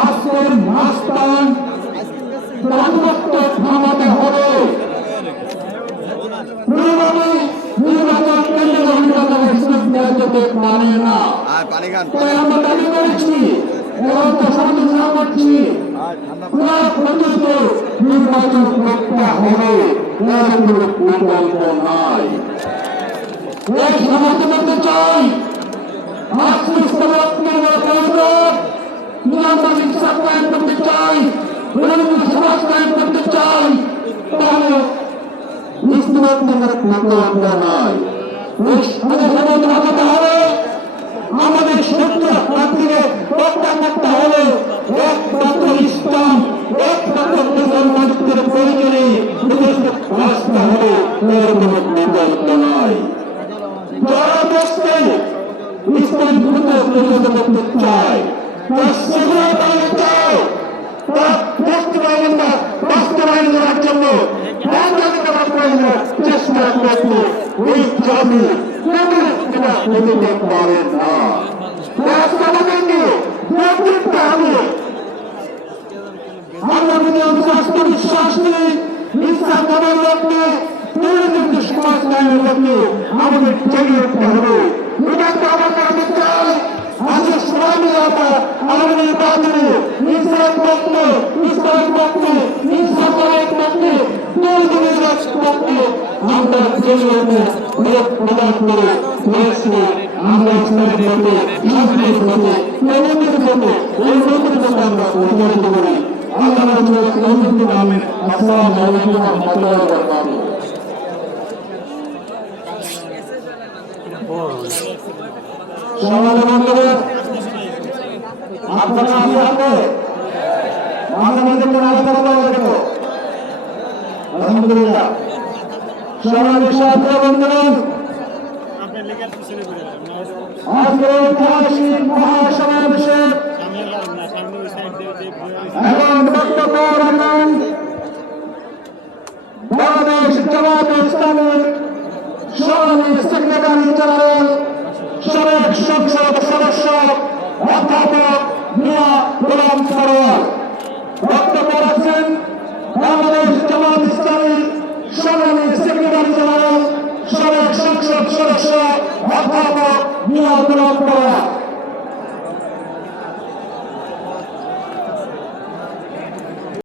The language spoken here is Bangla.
আজকের নাস্তান প্রতিপক্ষ থামাতে হবে। নির্বাচন দেওয়া যেতে পারে না। তাই আমরা দাবি করছি এবং সমালোচনা করছি নির্বাচন করতে হবে, বিকল্প নাই। এই সমাজে বলতে চাই করতে চাই, সমাজ কায়েম করতে চাই, তাহলে আমাদের সত্য প্রার্থীকে প্রত্যাগ করতে হবে। একমাত্র ইসলাম, একমাত্র মুসলমানদের প্রয়োজনে আসতে হবে, বিকল্প নয়। যারা দেশকে ইসলাম দ্রুত পরিণত করতে চায়, বাস্তবায়ন করার জন্য চেষ্টা করতে ওই জাতি পেতে পারে না। আমরা যদি বিশ্বাস নেই, ইসলাম ধর্মের লক্ষ্যে সমাজ কায়েমের লক্ষ্যে আমাদের জেগে উঠতে হবে। এটা তো আমার কাছে চাই আজকে সবাই মিলে আমাদের নির্বাচনে ইসলাম পক্ষে, ইসলাম পক্ষে, ইসলাম পক্ষে, পক্ষে আমরা জেগে উঠে প্রদান করে আমরা ইসলামের পক্ষে, শান্তির পক্ষে, প্রবৃত্তির পক্ষে, এই নতুন পক্ষে আমরা প্রতিবাদিত করি। আল্লাহ আমিন। আসসালামু আলাইকুম ওয়া রাহমাতুল্লাহি ওয়া বারাকাতুহু। আপনারা আলহামদুলিল্লাহ মহাসমাবেশে এবং বক্তব্য রাখেন বাংলাদেশ জামায়াতে ইসলামীর সংগ্রামী সেক্রেটারি জেনারেল সাবেক সংসদ সদস্য অধ্যাপক মিয়া গোলাম সরোয়ার। বক্তব্য রাখছেন বাংলাদেশ জামায়াতে ইসলামীর সংগ্রামী সেক্রেটারি জেনারেল সাবেক সংসদ সদস্য অধ্যাপক মিয়া গোলাম সরোয়ার।